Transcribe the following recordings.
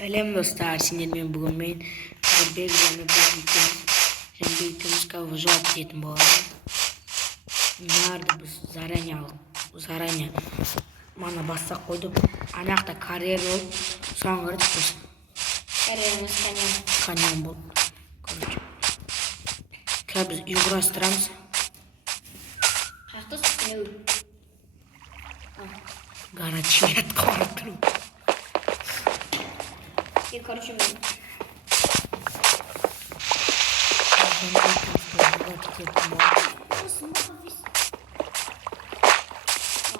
Сәлем достар, сендермен бүгін мен Нұрбек және біз екеуміз жауап беретін боламыз. Нарды біз заранее мана бастап қойдық. Анақта карьер болып, соңғы рет біз карьеріміз каньон болды. Қазір біз үй құрастырамыз. Қақты сүтінеу. Гарантият қорып тұру. И, короче, мен.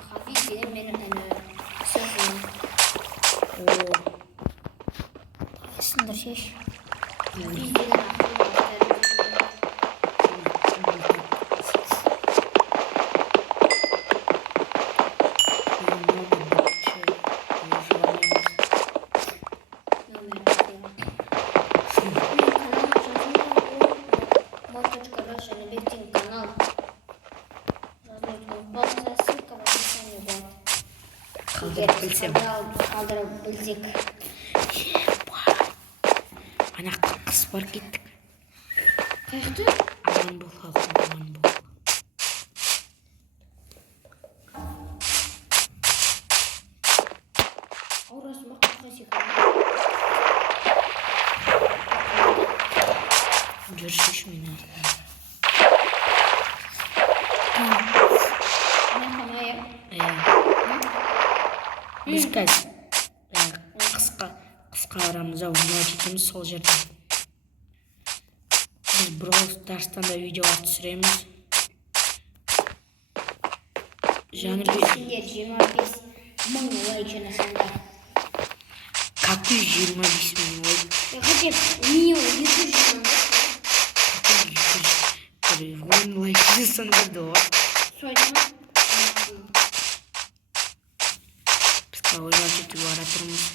Хафиз деген менің сөзім. Сындыр шеш. Хафиз деген қалдырып білсек. Анақта қыз бар кеттік. Қаяқты? Аман бол, халқым, аман бол. Аурасы ма қаққа секілді? Жүрсеш мен артынан. Біз қазір қысқа арамызда ойнап жетеміз сол жерде. Біз Brawl Stars'тан да видеолар түсіреміз. Сендер 25 мың лайк жанасаңдар. Какой 25 мың лайк? Хотя минимум 200 жанаңдар. Какой 200 лайк жасаңдар да бар. Сойды ма? Ойнап жетіп бара тұрмыз.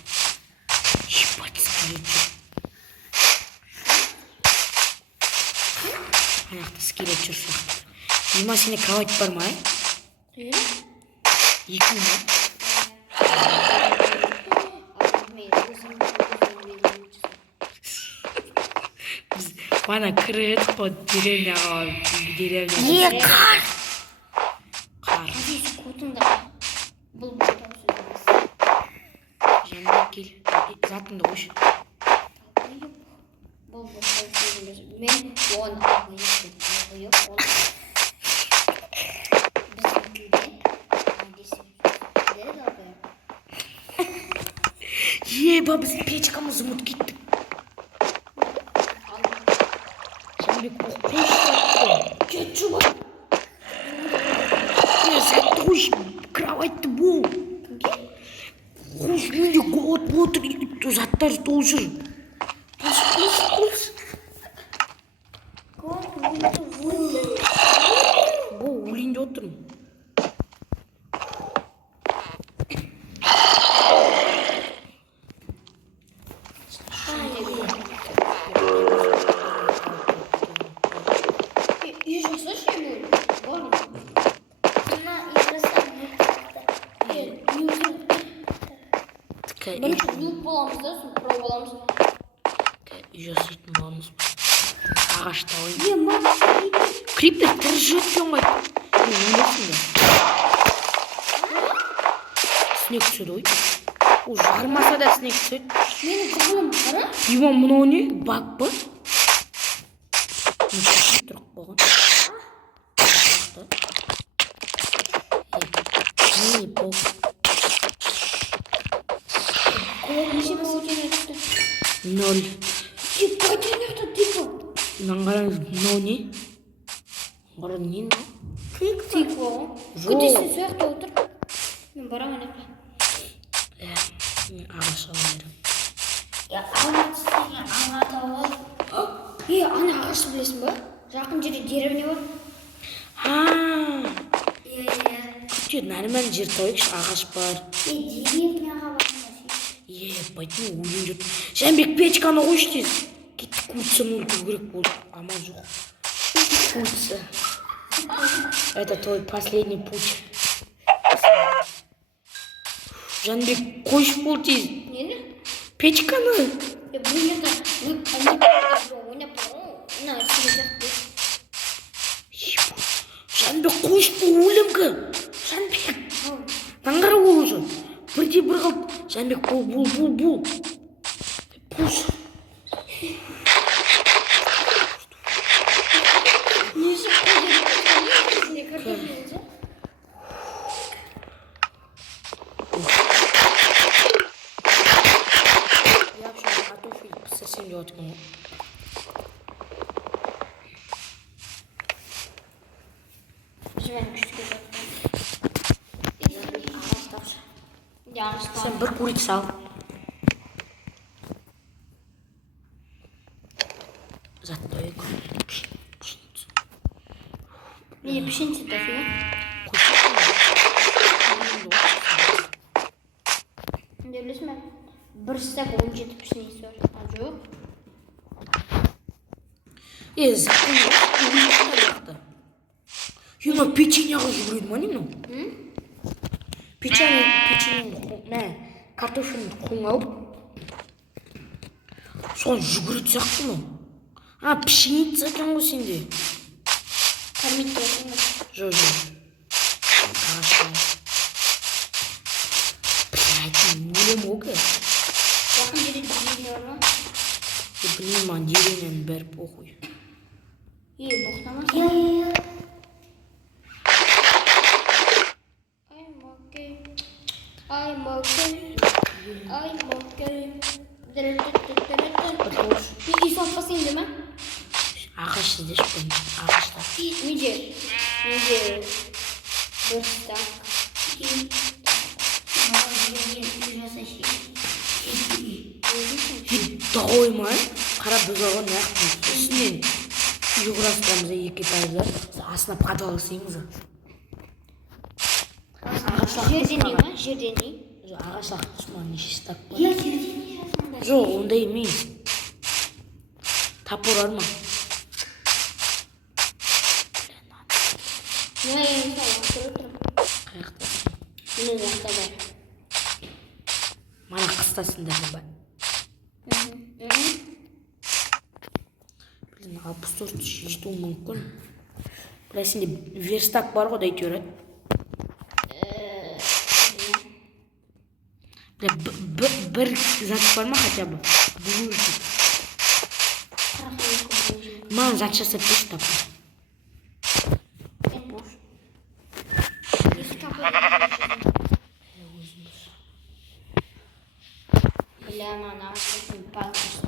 Ебать, скелет жүр. Аяқта скелет жүр сияқты. Ема, сене кровать бар ма? Екі ма? Біз бана кіріп қой деревняға. Қар! Қар. Бұл Жанбек кел. Затыңды қойшы. Бұл сөзіміз. Мен оған қойып, Еба, біз печкамыз ұмыт кеттік. Жанбек қойшы. Кет жұба. Сәтті қойшы. Кроватьты бол. Қойшы, үйде голод болтыр. Заттар толып жүр. Бұл өлейінде отырмын. Үй жасашы бұл. Ана играсан. Бірінші люк боламыз да, соң про боламыз. Үй жасайтын боламыз. Ағашта ойын. Крипер тірі жеткен ғой. Өлесің де. Снег түседі ой. Ол жармаса да снег түседі. Менің қызылым бара? Ема, мұнау не? Баг ба? Тұрық болған. Не, бол. Неше басыл кені түсті? 0. Ебать, анақта типа. Наңғараңыз, мұнау не? Мұнау не? Типа. Күтесін сояқта отыр. Мен барам анақта. Мен ағаш алайырым. Ана тауып. Ана ағаш білесің ба? Жақын жерде деревня бар. Күте, нәрмен жер тауықшы, ағаш бар. Деревняға бармас. Байтын өлен жүр. Жанбек печканы қойшы тез. Кетті куртсаны өлтіру керек болды. Аман жоқ. Куртса. Это твой последний путь. Жанбек қойшы бол тез. Нені? Печканы. Бұл жерде ойнап бар ғой. Мына сияқты. Жанбек қойшы бұл өлімгі. Жанбек. Таңғара ол уже. Бірде бір қалды. Жанбек бұл. Пуш. Я вообще картофель совсем делать не могу. Sen bir kurik sal. Зато и Мені пішінці такі. Не білесің бе? Бір стак 17 пішінесі бар. А жоқ. закон. Юна печеньеға жүгіреді ма не мынау? Печенье, картофельный қоң алып. Соған жүгіреді сияқты мынау. Пшеница екен ғой сенде. Кормить тұрасың ба? Жоқ. Блядь, өлем ғой. Жақын жерде деревня бар ма? Білмеймін, деревняның бәрі похуй. Боқтама. I'm okay. Bir isot basayım değil mi? Ağaç dedi şu ağaçta. Nice. Bırstak. Дойма, қара біз оған яқтымыз. Үстінен юграстырамыз екі этажда. Астына подвал істейміз. Жерден ма? Жерден не? Ағаш лақтырма неше стак бар. Жерден жасында. Жоқ, ондай емес. Тапор бар ма? Мына енді лақтырып тұрмын. Қаяқта? Мына жақта бар. Мана қыстасындар бар. Блин, 64 жету мүмкін. Білай сенде верстак бар ғой, әйтеуір. Bir zat var mı acaba? Bulursun. Man zakçası pis tapı. En boş. Bilemem artık balkası.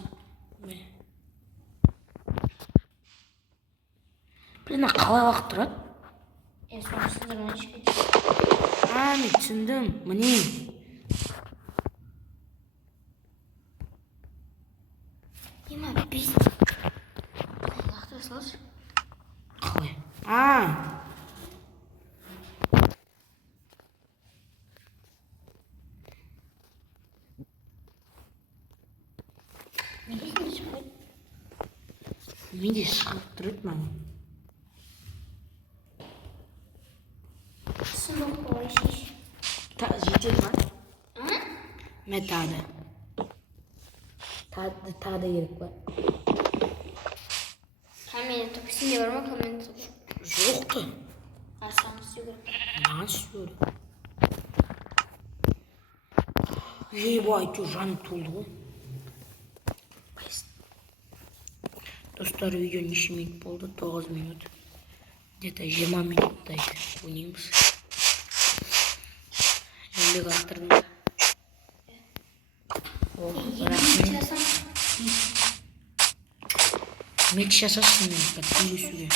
Блин, қалай уақыт тұрады? Соны сіздермен ішкен. Мен түсіндім. Міне. Ема бес. Лақтыра салшы. Қалай? Неге шықпайды? Менде шығып тұрады маған. Сынып қойшыш. Жетеді ма? Тағы да керек па? Камені топ сенде бар ма? Камені топ. Жоқты. Саны істеу керек. Маған істеу керек. Бұл әйтеуір жанып толды ғой. Достар, видео неше минут болды? 9 минут. Где-то 20 минуттай ойнаймыз. Жәнбек ақтырдың ба? Мек жасасын мен, сөйлесуге.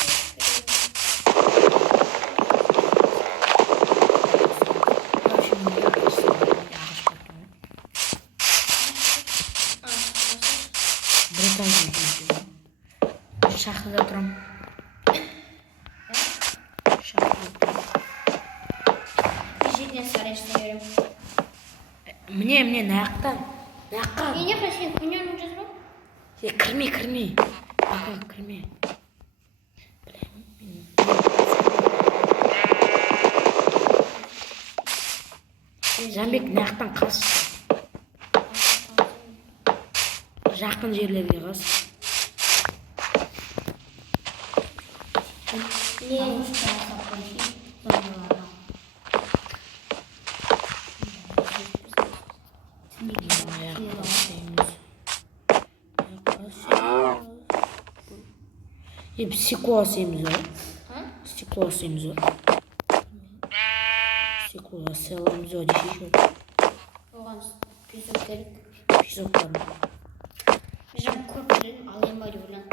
Шахтада тұрам. Жерден сарайшыда көрем. Міне, наяқтан. Наяққа. Не қашен, күнен жазба? Кірме. Бақа, кірме. Жәнбек наяқтан қалшы. Жақын жерлерге қаз. Ne uçta sapışı zorlulara. Аяққа істейміз. Стекло істейміз ғой. Стекло істейміз ғой. Стеклоға селамыз ғой дешей жоқ. Оған песок керек. Песок бар ма? Мен көпірін алайын ба деп ойланып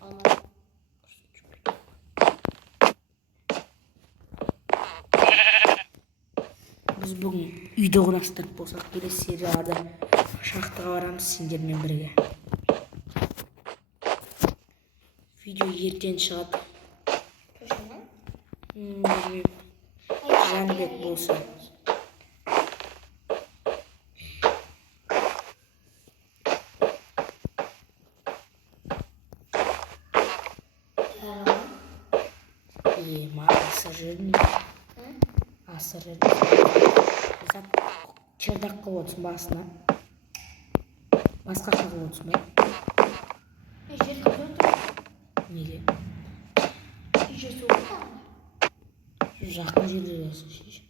алмадым. Біз бүгін үйді құрастырып болсақ, келесі серияларда шахтаға барамыз сендермен бірге. Видео ертең шығады. Білмеймін. Жәнібек болса. Аса жирный. Аса жирный. Чердак қылып отырсың басына. Басқа қылып отырсың ба? Жер қызып тұр. Неге? Жер суық па? Жақын жерде жасашы.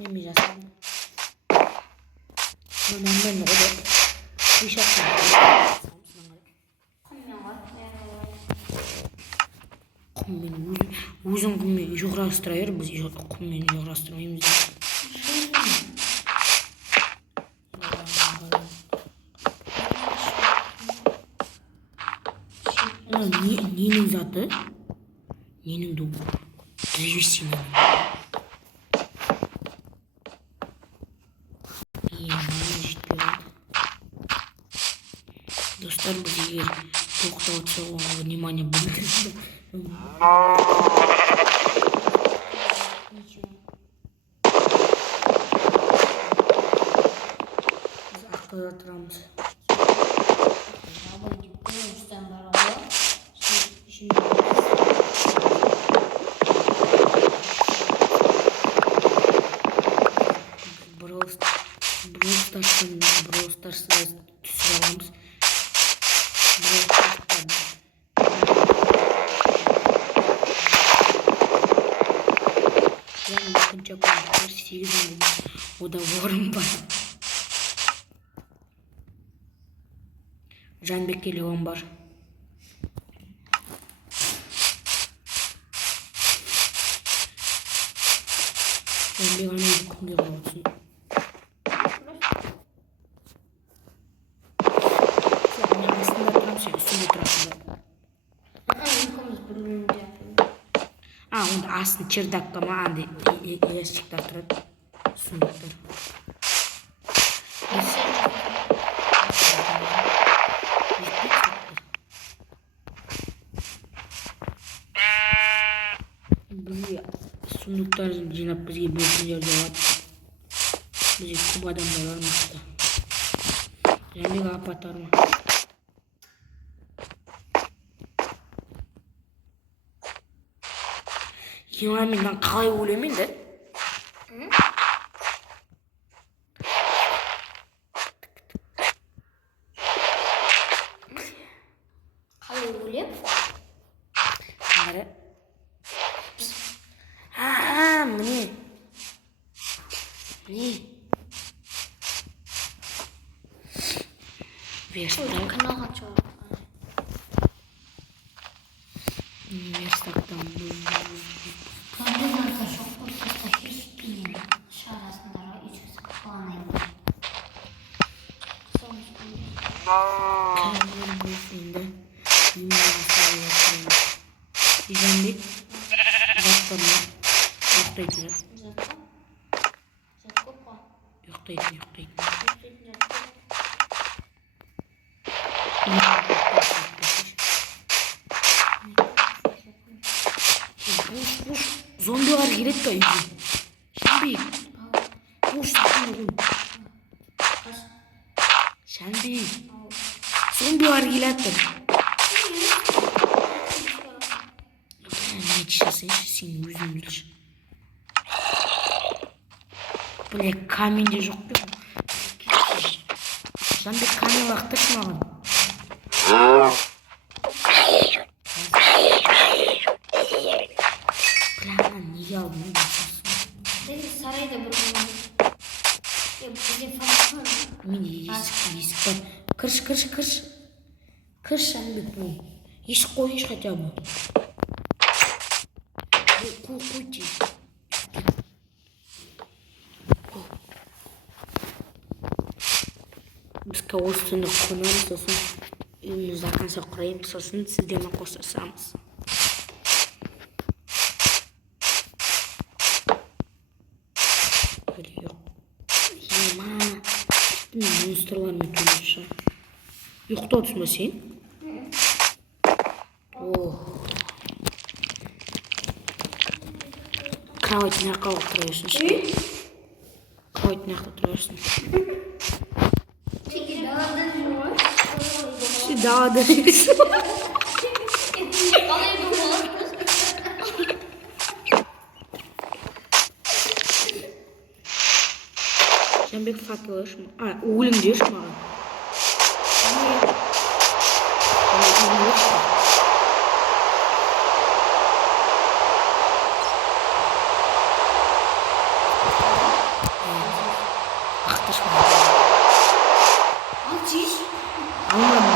Неме жасадым? Мен ғоды. Ешаққа. Құммен ғой. Құммен өзің құммен жоғырастыра бер, біз құммен жоғырастырмаймыз. Ненің заты? Ненің дөбі? Древесина. Маған жетпей. Достар, біз егер тоқтап отырса, оған внимание бөліңіздер. Біз ақылда тұрамыз. Абай деп көңілістен бар ғой. Brawl Stars'da түсір аламыз. Яғни күнше қойындар 8 ода орын бар. Жанбекке Леон бар. Жанбек ана күнге қалатсын. Астында тұрам, сен үстінде тұрасың ба? Екеуміз бір бөлімде yapıyoruz. Онда астын чердакқа ма, андай ящиктар тұрады. Сундуктар. Бізге сундуктарын жинап бізге бөлсіндер жауады. Бізге көп адамдар бармақта. Жәнбек апаттар ма? Мен қалай ойлаймын да? Қалай ойлап? Қара. Міне. Верстак. Каналға шығады. Верстактан Координаты жоқ болса спиннинг шарасындағы үйсіз қуанайын. Жанбек заттарына ұйықтайтын. Ұйықтайтын. Зомбилар келеді ба үйге? Жанбек. Жанбек. Зомбилар келеді. Не жасайыншы, сен өзің білші. Бля, каменде жоқ пе? Жанбек камера лақтыршы маған. Бля, неге алдың? Сарайда бір күн. Бізде факт бар. Менде есік бар. Кірш. Кірш, Жанбек, бұл. Есік қойыңшы хотя бы. Қой тез. Біз осы түні қонамыз, сосын үйімізді ақанса құраймыз, сосын сіздермен қоштасамыз. Монстрлармен төлеші. Ұйықта отырсың ба сен? Кровать мына жаққа отырайсың. Кровать мына жаққа отырайсың. Далада жүрсің. Жанбек факел ашма. Өлің деші маған. Ақташ маған. Ал тез. Алмадым.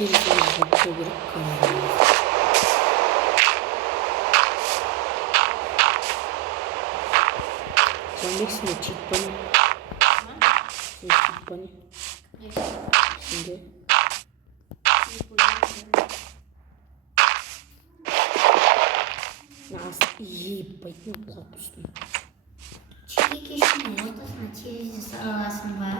Через поверх камеры. Жанбек, сенде чит бар ма? Сенде чит бар ма? Сенде? Ебать, ну құлап түстім. Чеке кешінің ортасына терезе саласың ба?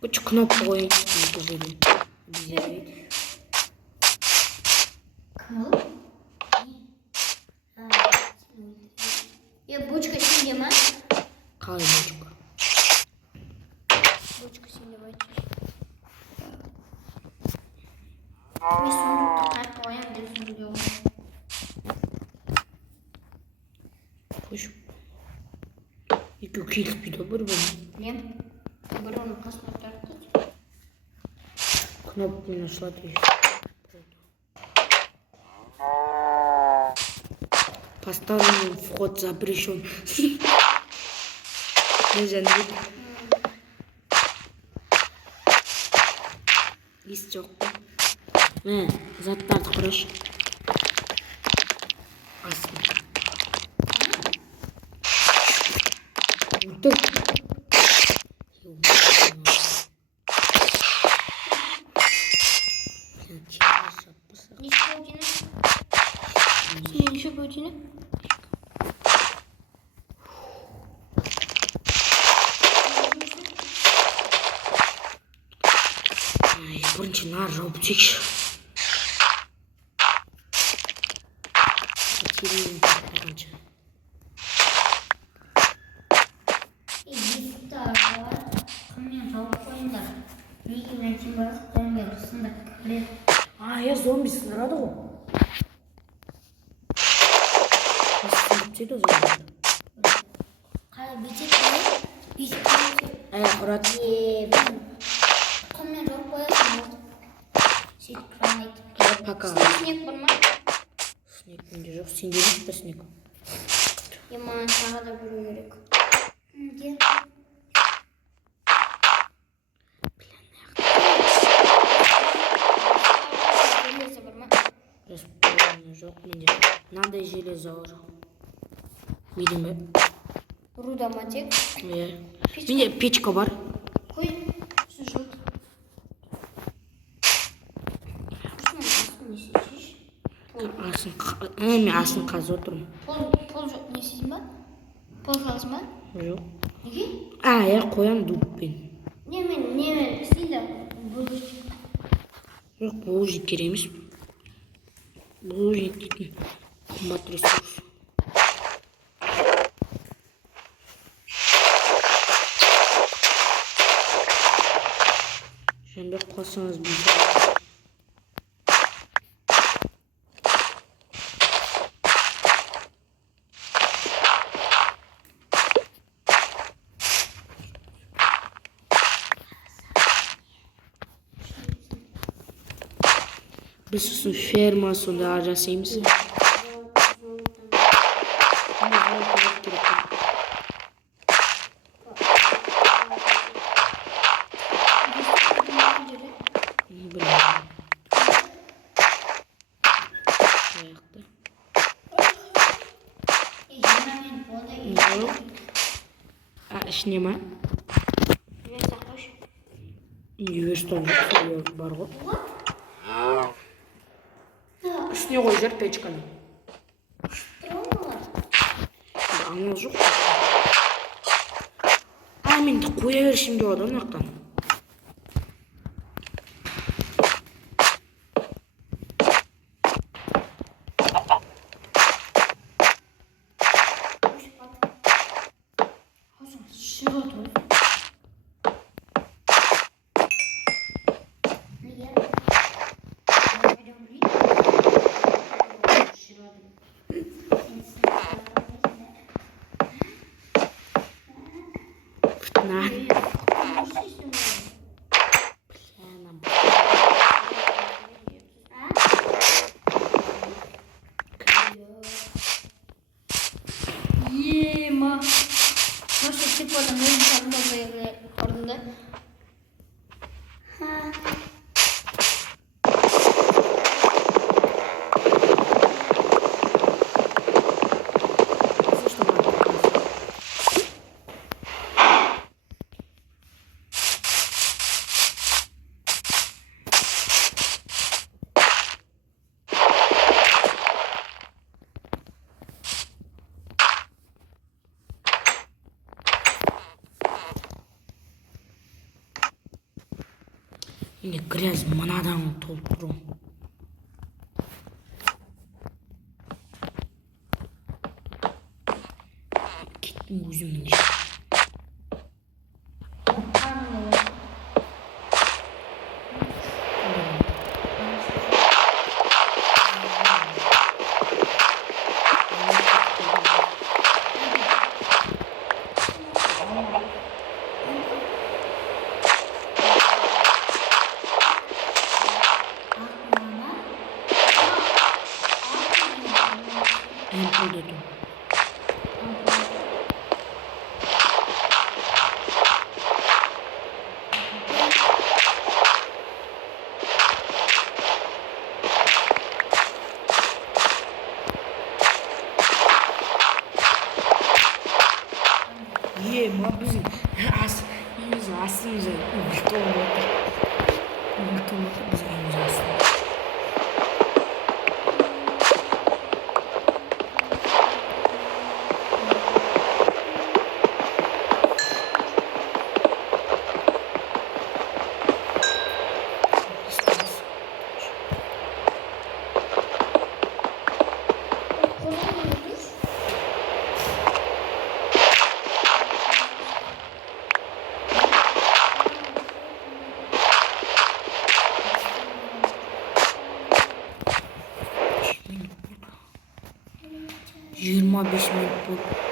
Kuch knopka koyun güzelim. Kıl? Ya бочка сенде ма? Қалай бочка? Бочка сенде бачиш. Мен сундукты қайтып қоямын деп сөйлеу. Қойшы. Екеу келіспейді бір-біріне. Білем. Бір оның қасына тартты. Кнопканы ашылады. Поставлен вход запрещен. Не Жанбек. Ес жоқ па? Мә, заттарды құрашы. Астын. Отыр. Неше паутина? Бірінші нар жауып текші. Televizyon takip qancha. Yetti var. Qilmay topib qo'yinglar. Lekin men kim bor? Zombi sindirib kirib. Ya zombi sindiradi u. Sindirib o zombi. Qara bichib Qurat. qilmay topib qo'yasan. Sit qilmayt. Пока. Снег bormi? Снег menga yo'q. Senga yo'q снег. Yomon tag'ada buru kerak. Gel. Железо bormi? Yo'q menga. Надо железо. Видимо. Руда matek. Menga pechka bor. Qo'y. Sujut. Men aslini qazib o'tirdim. Pol yo'q neysizmi? Pol qazma? Yo'q. Nega? Ya qo'yam dubben. Men sizlar bo'lish. Yo'q, bu o'zi kerak emas. Bu o'zi qimmat resurs. Shunday qolsangiz bo'ladi. Biz sizin fermasında harcasayımız. İşnema? Üniversite var o. Üstüne koyacak peçkanı. Anladın yok. Amin de koyuver şimdi o adam yaktan. Nasıl tip adam öyle orada. Yine graz manadan толтыру. Kettim өзімнің іші. Dedim. Ma bizim aslında ülke olmadı. Ülke olmadı bizim aslında. 25 minut